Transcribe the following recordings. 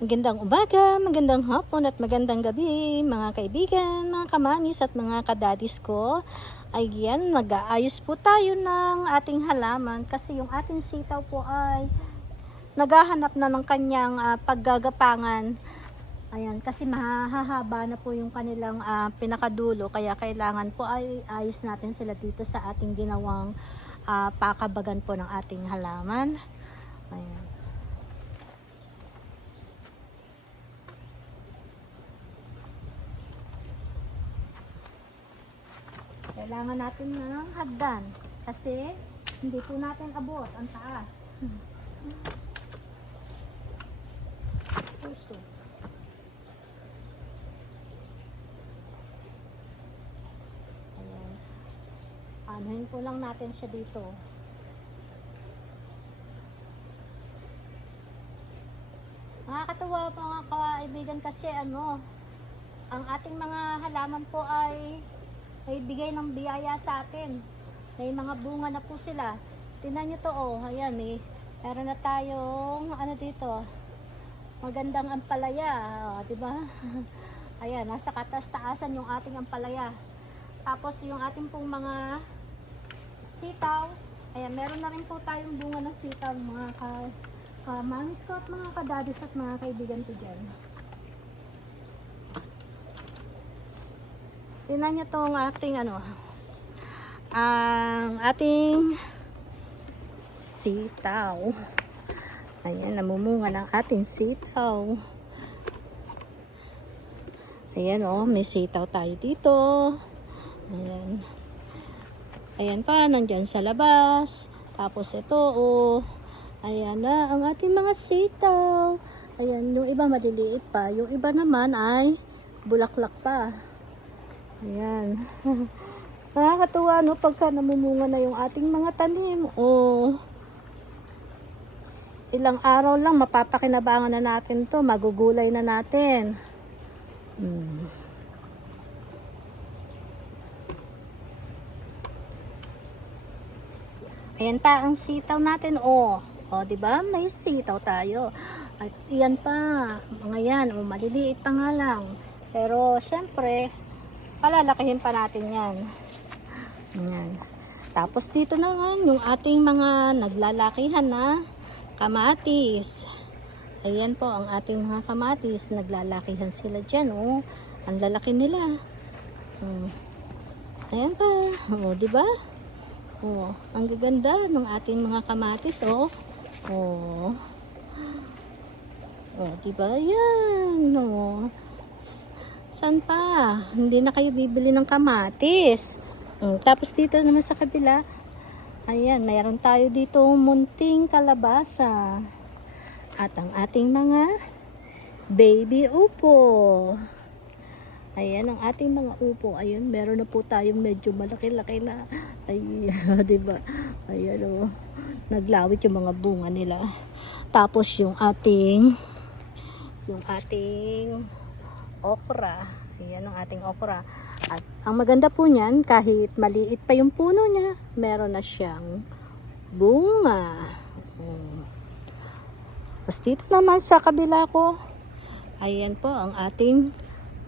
Magandang umaga, magandang hapon at magandang gabi mga kaibigan, mga kamanis at mga kadadis ko. Ayan, mag-aayos po tayo ng ating halaman kasi yung ating sitaw po ay naghahanap na ng kanyang paggagapangan. Ayan, kasi mahahaba na po yung kanilang pinakadulo kaya kailangan po ay ayos natin sila dito sa ating ginawang pakabagan po ng ating halaman. Ayan. Kailangan natin ng hagdan kasi hindi po natin abot ang taas. Puso. Ayan. Anuhin po lang natin siya dito. Nakakatuwa mga kaibigan kasi ang ating mga halaman po ay bigay ng biyaya sa atin. May mga bunga na po sila. Tingnan nyo to, ayan, meron na tayong dito, magandang ampalaya, di ba? Ayan, nasa katas-taasan yung ating ampalaya. Tapos yung ating pong mga sitaw, ayan, meron na rin po tayong bunga ng sitaw, mga kamamis ko at mga kadadis at mga kaibigan ko dyan. Tingnan nyo itong ating ang ating sitaw. Ayan, namumunga ng ating sitaw. Ayan may sitaw tayo dito. Ayan. Ayan pa, nandyan sa labas. Tapos ito ayan na ang ating mga sitaw. Ayan, yung iba maliliit pa. Yung iba naman ay bulaklak pa. Ayan. Nakakatuwa pagka namumunga na yung ating mga tanim. Ilang araw lang mapapakinabangan na natin to, magugulay na natin. Ayan pa ang sitaw natin. Di ba? May sitaw tayo. At iyan pa, mga yan, maliliit pa nga lang. Pero syempre, palalakihin pa natin yan. Ayan. Tapos dito naman yung ating mga naglalakihan na kamatis. Ayan po ang ating mga kamatis. Naglalakihan sila dyan. Ang lalaki nila. Ayan pa. Diba? Ang gaganda ng ating mga kamatis. Diba? Ayan. Saan pa? Hindi na kayo bibili ng kamatis. Tapos dito naman sa kabila, ayan, mayroon tayo dito munting kalabasa. At ang ating mga baby upo. Ayan, ang ating mga upo. Ayan, meron na po tayong medyo malaki-laki na. Ay, diba? Ayan naglawit yung mga bunga nila. Tapos yung ating okra. Ayan ang ating okra. At ang maganda po niyan, kahit maliit pa yung puno niya, meron na siyang bunga. Tapos dito naman sa kabila ko, ayan po ang ating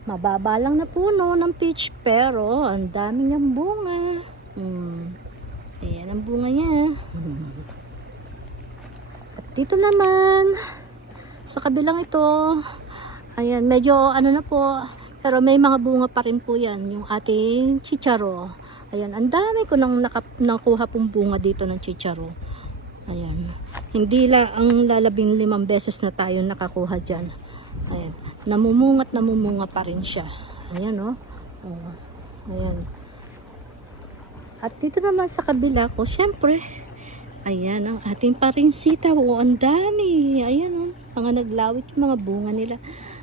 mababa lang na puno ng peach, pero ang dami niyang bunga. Ayan ang bunga niya. At dito naman, sa kabilang ito, ayan, medyo na po, pero may mga bunga pa rin po yan, yung ating chicharo. Ayan, ang dami ko nang nakuha pong bunga dito ng chicharo. Ayan, hindi lang ang lalabing 5 beses na tayo nakakuha dyan. Ayan, namumunga pa rin siya. Ayan ayan. At dito naman sa kabila ko, syempre, ayan ang ating paring sitaw. Ang dami. Ayan mga naglawit yung mga bunga nila.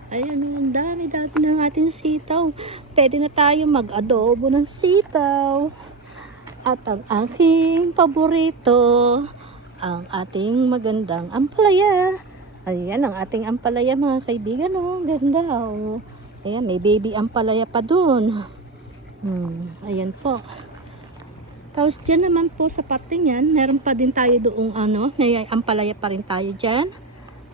Ayan ang dami ng ating sitaw. Pwede na tayo mag-adobo ng sitaw. At ang aking paborito, ang ating magandang ampalaya. Ayan ang ating ampalaya mga kaibigan. Ganda Ayan, may baby ampalaya pa dun. Ayan po. Tapos dyan naman po sa parte niyan, meron pa din tayo doong may ampalaya pa rin tayo dyan.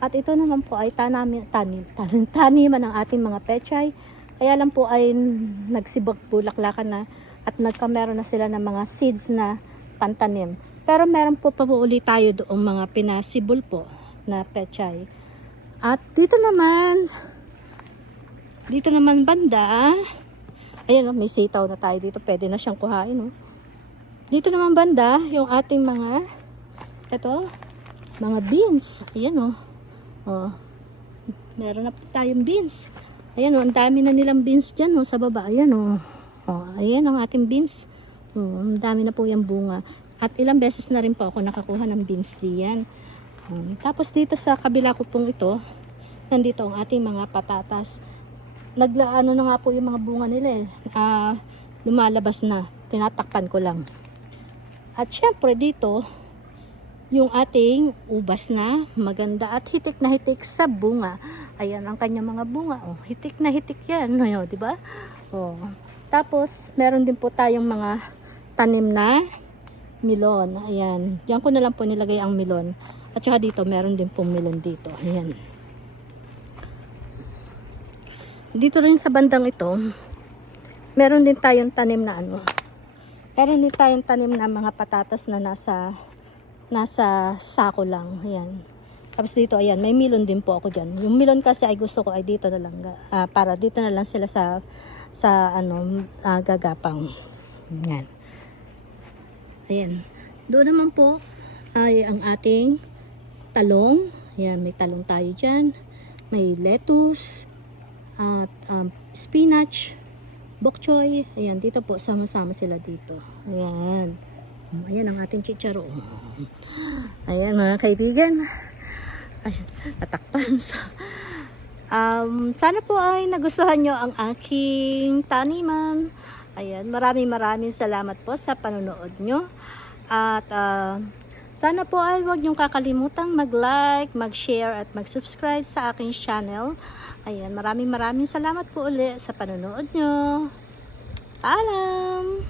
At ito naman po ay taniman ng ating mga pechay. Kaya lang po ay nagsibag bulaklakan na at nagkameron na sila ng mga seeds na pantanim. Pero meron po pa po ulit tayo doong mga pinasibol po na pechay. At dito naman banda, ayan, may sitaw na tayo dito, pwede na siyang kuhain. Oh. Dito naman banda, yung ating mga beans. Ayan oh. Oh. Meron na po tayong beans. Ayan oh, ang dami na nilang beans dyan oh, sa baba. Ayan oh. Oh, ayan ang ating beans. Oh, ang dami na po yung bunga. At ilang beses na rin po ako nakakuha ng beans diyan. Tapos dito sa kabila ko pong ito, nandito ang ating mga patatas. Naglaano na nga po yung mga bunga nila eh. Lumalabas na. Tinatakpan ko lang. At syempre dito, yung ating ubas na maganda at hitik na hitik sa bunga. Ayan ang kanyang mga bunga. Oh, hitik na hitik yan. No, di ba? Oh. Tapos, meron din po tayong mga tanim na melon. Ayan. Diyan ko na lang po nilagay ang melon. At saka dito, meron din pong melon dito. Ayan. Dito rin sa bandang ito, meron din tayong tanim na meron din tayong tanim na mga patatas na nasa sako lang. Ayan. Tapos dito, ayan, may melon din po ako dyan. Yung melon kasi ay gusto ko ay dito na lang, para dito na lang sila sa gagapang. Ayan. Ayan. Doon naman po ay ang ating talong. Ayan, may talong tayo dyan. May lettuce, at spinach, bok choy. Ayan, dito po, sama-sama sila dito. Ayan. Ayan ang ating chicharo. Ayan mga kaibigan. Ay, natakpan. Sana po ay nagustuhan nyo ang aking taniman. Ayan, maraming salamat po sa panonood nyo. At sana po ay huwag niyong kakalimutang mag-like, mag-share at mag-subscribe sa aking channel. Ayan, maraming salamat po ulit sa panonood nyo. Paalam!